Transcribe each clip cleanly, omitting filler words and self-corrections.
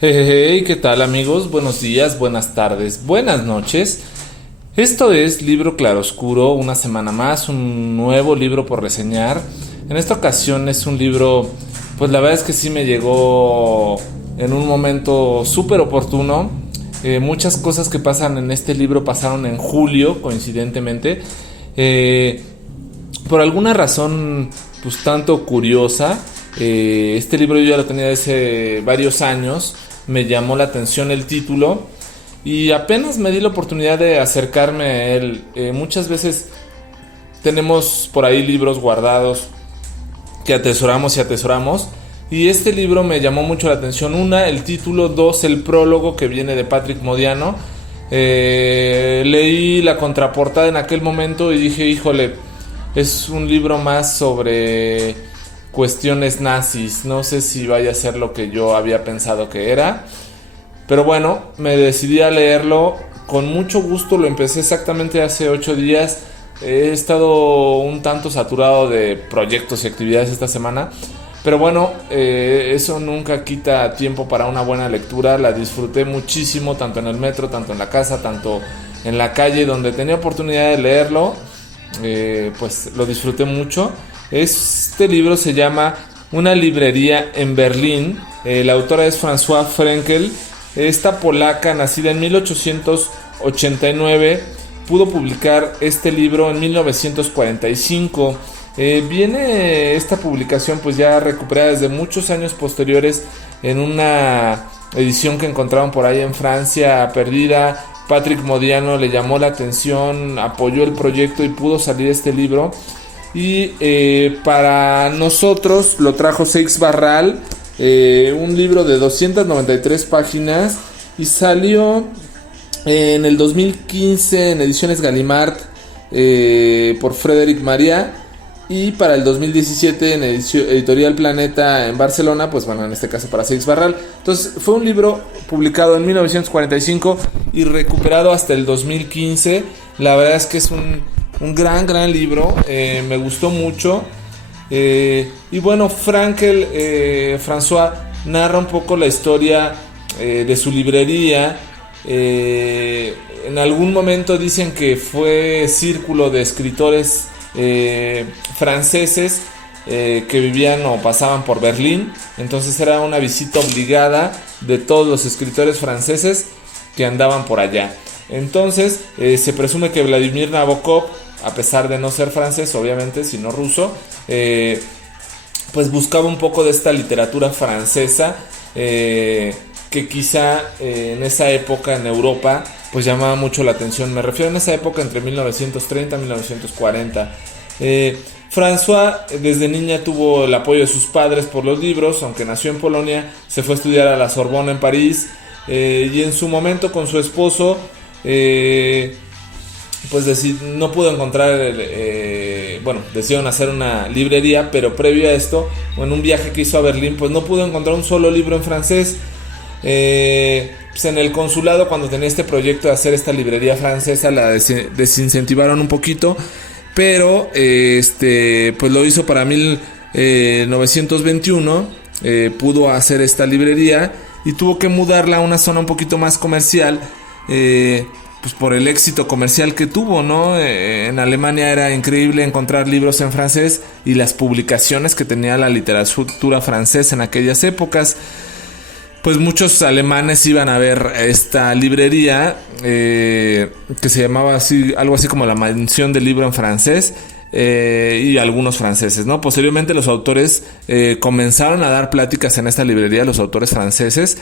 Hey, ¿qué tal amigos? Buenos días, buenas tardes, buenas noches. Esto es Libro Claroscuro, una semana más, un nuevo libro por reseñar. En esta ocasión es un libro, pues la verdad es que sí me llegó en un momento súper oportuno. Muchas cosas que pasan en este libro pasaron en julio, coincidentemente. Eh, por alguna razón, pues tanto curiosa, este libro yo ya lo tenía desde varios años. Me llamó la atención el título y apenas me di la oportunidad de acercarme a él. Muchas veces tenemos por ahí libros guardados que atesoramos y atesoramos, y este libro me llamó mucho la atención. Una, el título; dos, el prólogo que viene de Patrick Modiano. Leí la contraportada en aquel momento y dije, híjole, es un libro más sobre cuestiones nazis. No sé si vaya a ser lo que yo había pensado que era, pero bueno, me decidí a leerlo con mucho gusto. Lo empecé exactamente hace 8 días. He estado un tanto saturado de proyectos y actividades esta semana, pero bueno, eso nunca quita tiempo para una buena lectura. La disfruté muchísimo, tanto en el metro, tanto en la casa, tanto en la calle, donde tenía oportunidad de leerlo. Pues lo disfruté mucho. Este libro se llama Una librería en Berlín. La autora es Françoise Frenkel. Esta polaca, nacida en 1889, pudo publicar este libro en 1945. Viene esta publicación pues ya recuperada desde muchos años posteriores en una edición que encontraron por ahí en Francia, perdida. Patrick Modiano le llamó la atención, apoyó el proyecto y pudo salir este libro. Y para nosotros lo trajo Seix Barral, un libro de 293 páginas, y salió en el 2015 en Ediciones Gallimard por Frédéric Maria, y para el 2017 en Editorial Planeta en Barcelona, pues bueno, en este caso para Seix Barral. Entonces fue un libro publicado en 1945 y recuperado hasta el 2015. La verdad es que es un gran libro, me gustó mucho. Y bueno, François narra un poco la historia de su librería. En algún momento dicen que fue círculo de escritores franceses que vivían o pasaban por Berlín. Entonces era una visita obligada de todos los escritores franceses que andaban por allá. Entonces se presume que Vladimir Nabokov, a pesar de no ser francés, obviamente, sino ruso, pues buscaba un poco de esta literatura francesa, que quizá en esa época en Europa pues llamaba mucho la atención. Me refiero en esa época entre 1930 y 1940. François desde niña tuvo el apoyo de sus padres por los libros. Aunque nació en Polonia, se fue a estudiar a la Sorbona en París, y en su momento con su esposo pues no pudo encontrar bueno, decidieron hacer una librería, pero previo a esto, en un viaje que hizo a Berlín, pues no pudo encontrar un solo libro en francés. Pues en el consulado, cuando tenía este proyecto de hacer esta librería francesa, la desincentivaron un poquito, pero pues lo hizo para 1921. Pudo hacer esta librería y tuvo que mudarla a una zona un poquito más comercial, pues por el éxito comercial que tuvo, ¿no? En Alemania era increíble encontrar libros en francés y las publicaciones que tenía la literatura francesa en aquellas épocas. Pues muchos alemanes iban a ver esta librería, que se llamaba así, algo así como la mansión del libro en francés, y algunos franceses, ¿no? Posteriormente los autores comenzaron a dar pláticas en esta librería, los autores franceses,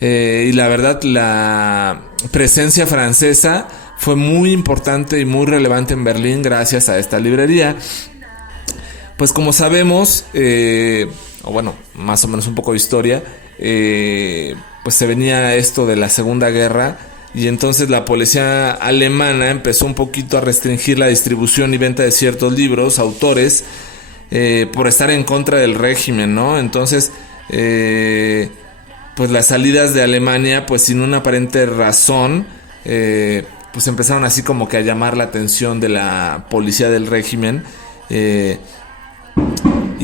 y la verdad la presencia francesa fue muy importante y muy relevante en Berlín gracias a esta librería. Pues como sabemos, o bueno, más o menos un poco de historia, pues se venía esto de la Segunda Guerra, y entonces la policía alemana empezó un poquito a restringir la distribución y venta de ciertos libros, autores, por estar en contra del régimen, ¿no? Entonces pues las salidas de Alemania, pues sin una aparente razón, pues empezaron así como que a llamar la atención de la policía del régimen. Y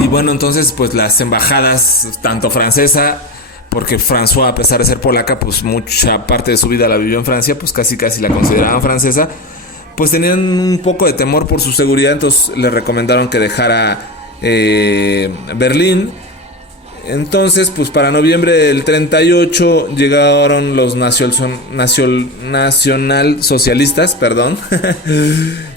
bueno, entonces pues las embajadas, tanto francesa porque François, a pesar de ser polaca, pues mucha parte de su vida la vivió en Francia, pues casi la consideraban francesa, pues tenían un poco de temor por su seguridad, entonces le recomendaron que dejara Berlín. Entonces, pues para noviembre del 38 llegaron los nacionalsocialistas,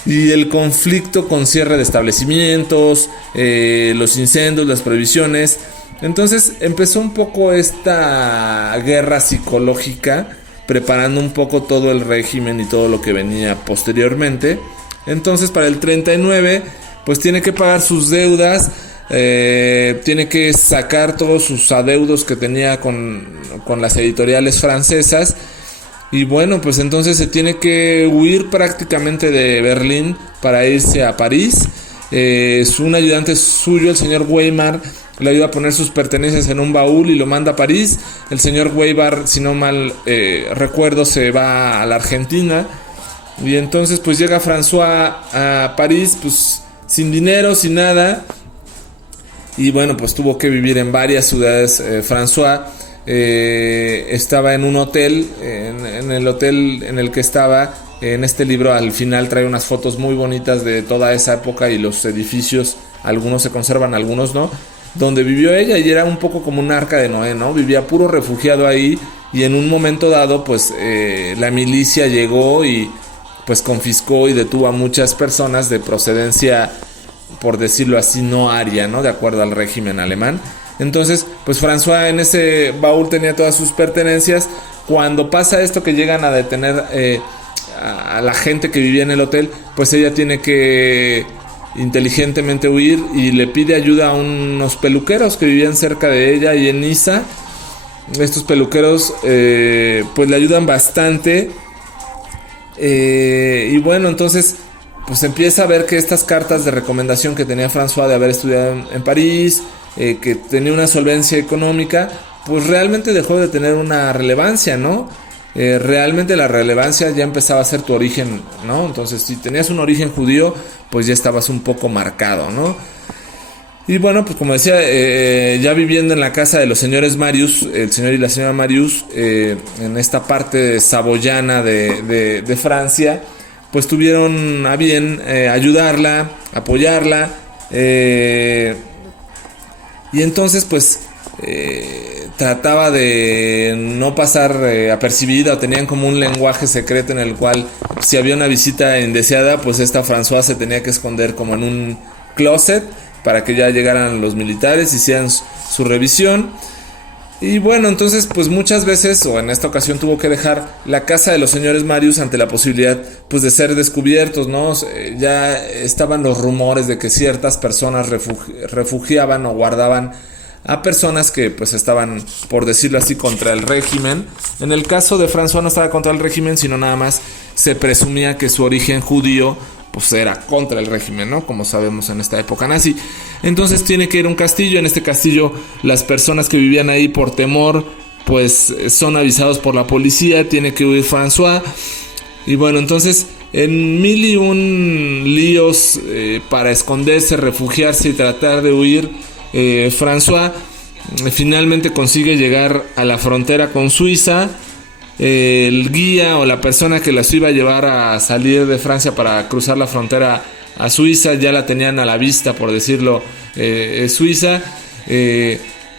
y el conflicto con cierre de establecimientos, los incendios, las prohibiciones. Entonces empezó un poco esta guerra psicológica, preparando un poco todo el régimen y todo lo que venía posteriormente. Entonces para el 39 pues tiene que pagar sus deudas, tiene que sacar todos sus adeudos que tenía con las editoriales francesas. Y bueno, pues entonces se tiene que huir prácticamente de Berlín para irse a París. Un ayudante suyo, el señor Weimar, le ayuda a poner sus pertenencias en un baúl y lo manda a París. El señor Weimar, si no mal recuerdo, se va a la Argentina. Y entonces pues llega François a París, pues sin dinero, sin nada. Y bueno, pues tuvo que vivir en varias ciudades. François estaba en un hotel, en el hotel en el que estaba. En este libro al final trae unas fotos muy bonitas de toda esa época y los edificios, algunos se conservan, algunos no, donde vivió ella, y era un poco como un arca de Noé, ¿no? Vivía puro refugiado ahí, y en un momento dado pues la milicia llegó y pues confiscó y detuvo a muchas personas de procedencia, por decirlo así, no aria, ¿no? De acuerdo al régimen alemán. Entonces pues François en ese baúl tenía todas sus pertenencias. Cuando pasa esto que llegan a detener a la gente que vivía en el hotel, pues ella tiene que inteligentemente huir y le pide ayuda a unos peluqueros que vivían cerca de ella y en Niza. Estos peluqueros pues le ayudan bastante, y bueno, entonces pues empieza a ver que estas cartas de recomendación que tenía François de haber estudiado en París, que tenía una solvencia económica, pues realmente dejó de tener una relevancia, ¿no? Realmente la relevancia ya empezaba a ser tu origen, ¿no? Entonces si tenías un origen judío, pues ya estabas un poco marcado, ¿no? Y bueno, pues como decía, ya viviendo en la casa de los señores Marius, el señor y la señora Marius, en esta parte saboyana de Francia, pues tuvieron a bien ayudarla, apoyarla, y entonces pues trataba de no pasar apercibida, tenían como un lenguaje secreto en el cual si había una visita indeseada, pues esta François se tenía que esconder como en un closet para que ya llegaran los militares, hicieran su revisión. Y bueno, entonces pues muchas veces, o en esta ocasión, tuvo que dejar la casa de los señores Marius ante la posibilidad pues de ser descubiertos, ¿no? Ya estaban los rumores de que ciertas personas refugiaban o guardaban a personas que pues estaban, por decirlo así, contra el régimen. En el caso de François no estaba contra el régimen, sino nada más se presumía que su origen judío pues era contra el régimen, ¿no? Como sabemos en esta época nazi. Entonces tiene que ir a un castillo. En este castillo las personas que vivían ahí por temor pues son avisados por la policía. Tiene que huir François. Y bueno, entonces en mil y un líos para esconderse, refugiarse y tratar de huir, François finalmente consigue llegar a la frontera con Suiza. El guía o la persona que las iba a llevar a salir de Francia para cruzar la frontera a Suiza ya la tenían a la vista, por decirlo, Suiza.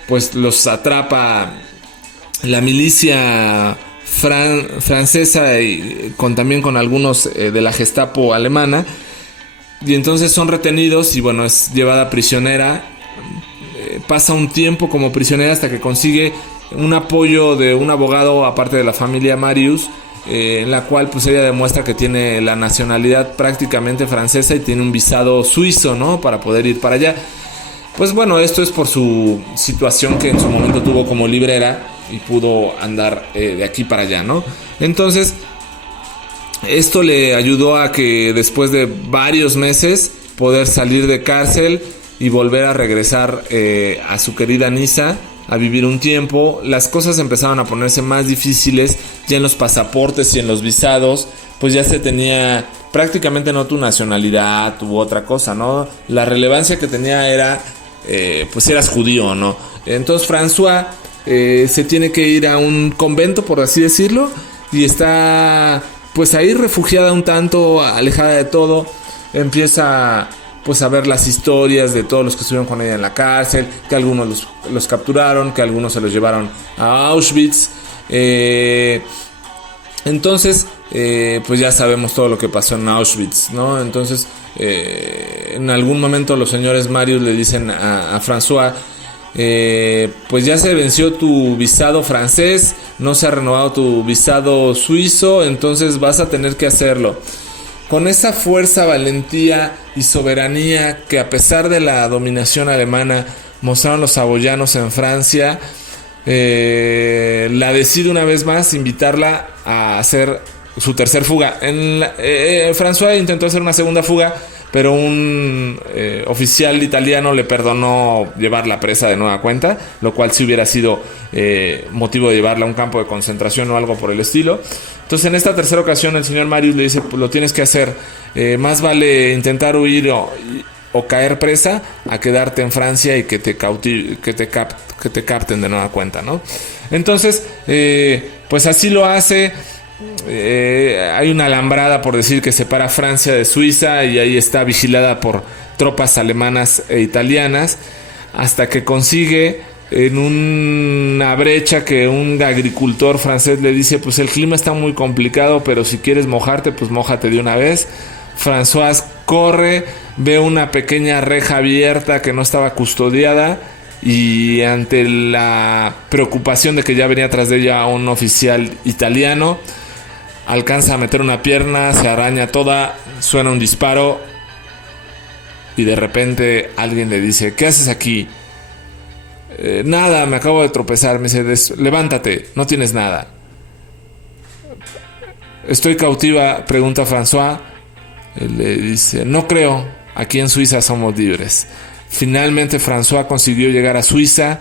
Pues los atrapa la milicia francesa y también con algunos de la Gestapo alemana, y entonces son retenidos y bueno, es llevada prisionera. Pasa un tiempo como prisionera hasta que consigue un apoyo de un abogado aparte de la familia Marius, en la cual pues ella demuestra que tiene la nacionalidad prácticamente francesa y tiene un visado suizo, ¿no? Para poder ir para allá. Pues bueno, esto es por su situación que en su momento tuvo como librera y pudo andar de aquí para allá, ¿no? Entonces esto le ayudó a que después de varios meses poder salir de cárcel y volver a regresar a su querida Niza a vivir un tiempo. Las cosas empezaron a ponerse más difíciles ya en los pasaportes y en los visados, pues ya se tenía prácticamente no tu nacionalidad u otra cosa, ¿no? La relevancia que tenía era pues eras judío, ¿no? Entonces François se tiene que ir a un convento, por así decirlo, y está pues ahí refugiada un tanto, alejada de todo. Empieza pues a ver las historias de todos los que estuvieron con ella en la cárcel, que algunos los capturaron, que algunos se los llevaron a Auschwitz. Entonces, pues ya sabemos todo lo que pasó en Auschwitz, ¿no? Entonces, en algún momento los señores Marius le dicen a François, pues ya se venció tu visado francés, no se ha renovado tu visado suizo, entonces vas a tener que hacerlo. Con esa fuerza, valentía y soberanía que, a pesar de la dominación alemana, mostraron los saboyanos en Francia, la decide una vez más invitarla a hacer su tercer fuga. François intentó hacer una segunda fuga, pero un oficial italiano le perdonó llevarla presa de nueva cuenta, lo cual sí hubiera sido motivo de llevarla a un campo de concentración o algo por el estilo. Entonces, en esta tercera ocasión, el señor Marius le dice, pues lo tienes que hacer, más vale intentar huir o caer presa a quedarte en Francia y que te capten de nueva cuenta, ¿no? Entonces, pues así lo hace. Hay una alambrada, por decir, que separa Francia de Suiza, y ahí está vigilada por tropas alemanas e italianas, hasta que consigue, en una brecha que un agricultor francés le dice, pues el clima está muy complicado, pero si quieres mojarte, pues mójate de una vez. François corre, ve una pequeña reja abierta que no estaba custodiada, y ante la preocupación de que ya venía tras de ella un oficial italiano, alcanza a meter una pierna, se araña toda, suena un disparo, y de repente alguien le dice, ¿qué haces aquí? Nada, me acabo de tropezar. Me dice, levántate, no tienes nada. ¿Estoy cautiva?, pregunta François. Le dice, no creo, aquí en Suiza somos libres. Finalmente François consiguió llegar a Suiza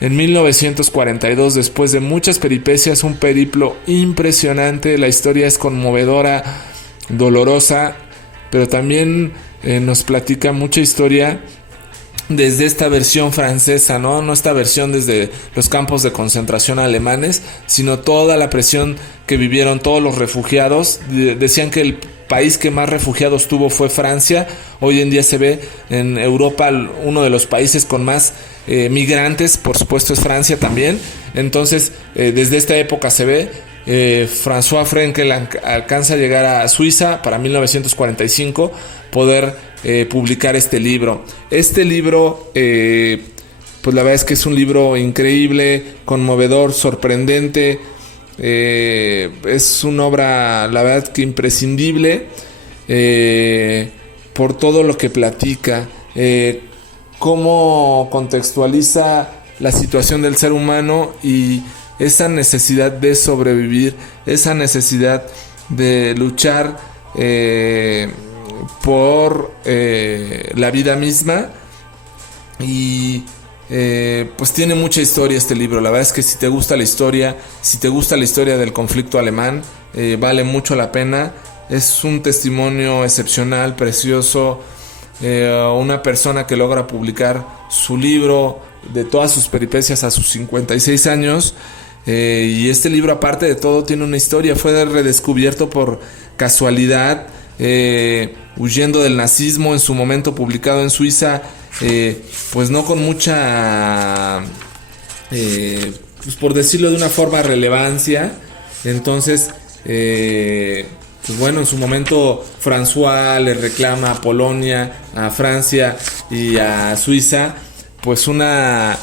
en 1942, después de muchas peripecias, un periplo impresionante. La historia es conmovedora, dolorosa, pero también nos platica mucha historia desde esta versión francesa, no esta versión desde los campos de concentración alemanes, sino toda la presión que vivieron todos los refugiados. Decían que el país que más refugiados tuvo fue Francia. Hoy en día se ve en Europa uno de los países con más migrantes, por supuesto es Francia también. Entonces, desde esta época se ve. François Frenkel alcanza a llegar a Suiza para 1945, poder publicar este libro. Este libro, pues la verdad es que es un libro increíble, conmovedor, sorprendente. Es una obra, la verdad, que imprescindible, por todo lo que platica, cómo contextualiza la situación del ser humano y esa necesidad de sobrevivir, esa necesidad de luchar por la vida misma. Y pues tiene mucha historia este libro. La verdad es que si te gusta la historia, del conflicto alemán, vale mucho la pena. Es un testimonio excepcional, precioso. Una persona que logra publicar su libro de todas sus peripecias a sus 56 años. Y este libro, aparte de todo, tiene una historia. Fue redescubierto por casualidad, huyendo del nazismo, en su momento publicado en Suiza, pues no con mucha, pues por decirlo de una forma, relevancia. Entonces, pues bueno, en su momento François le reclama a Polonia, a Francia y a Suiza, pues una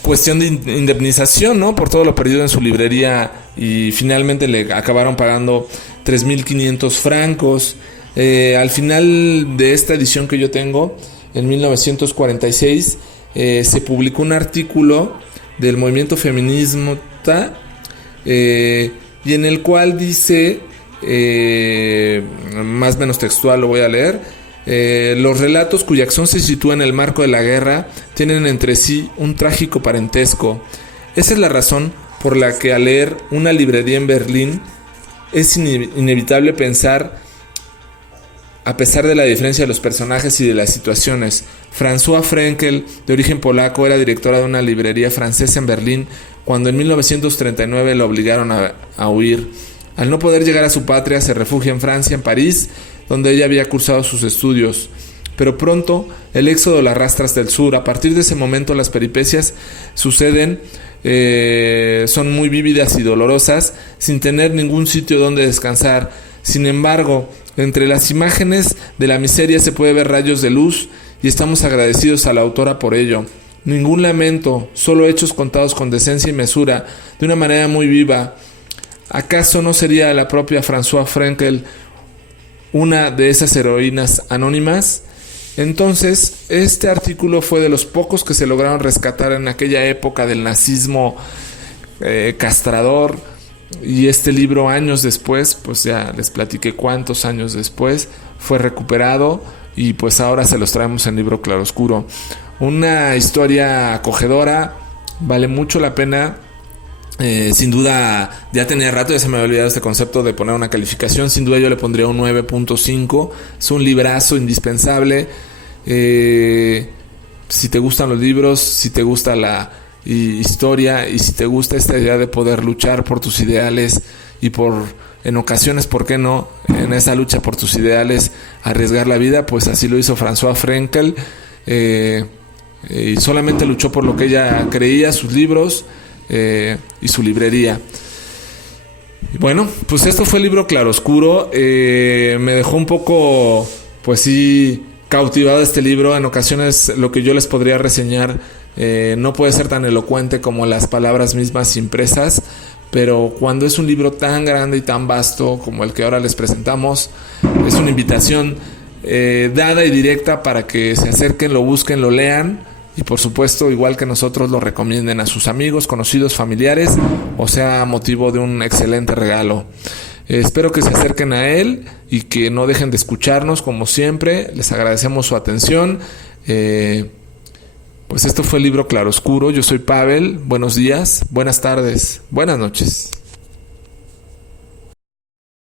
cuestión de indemnización, ¿no?, por todo lo perdido en su librería, y finalmente le acabaron pagando 3.500 francos. Al final de esta edición que yo tengo, en 1946, se publicó un artículo del movimiento feminista, y en el cual dice, más o menos textual, lo voy a leer: los relatos cuya acción se sitúa en el marco de la guerra tienen entre sí un trágico parentesco. Esa es la razón por la que, al leer Una librería en Berlín, es inevitable pensar a pesar de la diferencia de los personajes y de las situaciones. François Frenkel, de origen polaco, era directora de una librería francesa en Berlín cuando en 1939 la obligaron a huir. Al no poder llegar a su patria, se refugia en Francia, en París, donde ella había cursado sus estudios. Pero pronto el éxodo la arrastra hasta el sur. A partir de ese momento las peripecias suceden, son muy vívidas y dolorosas, sin tener ningún sitio donde descansar. Sin embargo, entre las imágenes de la miseria se puede ver rayos de luz y estamos agradecidos a la autora por ello. Ningún lamento, solo hechos contados con decencia y mesura, de una manera muy viva. ¿Acaso no sería la propia François Frenkel una de esas heroínas anónimas? Entonces, este artículo fue de los pocos que se lograron rescatar en aquella época del nazismo castrador, y este libro años después, pues ya les platiqué cuántos años después, fue recuperado y pues ahora se los traemos en libro claroscuro. Una historia acogedora, vale mucho la pena. Sin duda, ya tenía rato, ya se me había olvidado este concepto de poner una calificación. Sin duda yo le pondría un 9.5. Es un librazo indispensable. Si te gustan los libros, si te gusta la historia y si te gusta esta idea de poder luchar por tus ideales y en ocasiones, ¿por qué no?, en esa lucha por tus ideales, arriesgar la vida, pues así lo hizo François Frenkel. Y solamente luchó por lo que ella creía, sus libros y su librería. Y bueno, pues esto fue el libro claroscuro. Me dejó un poco, pues sí, cautivado este libro. En ocasiones lo que yo les podría reseñar no puede ser tan elocuente como las palabras mismas impresas, pero cuando es un libro tan grande y tan vasto como el que ahora les presentamos, es una invitación dada y directa para que se acerquen, lo busquen, lo lean y por supuesto, igual que nosotros, lo recomienden a sus amigos, conocidos, familiares, o sea motivo de un excelente regalo. Espero que se acerquen a él y que no dejen de escucharnos como siempre. Les agradecemos su atención. Pues esto fue el libro claroscuro. Yo soy Pavel. Buenos días, buenas tardes, buenas noches.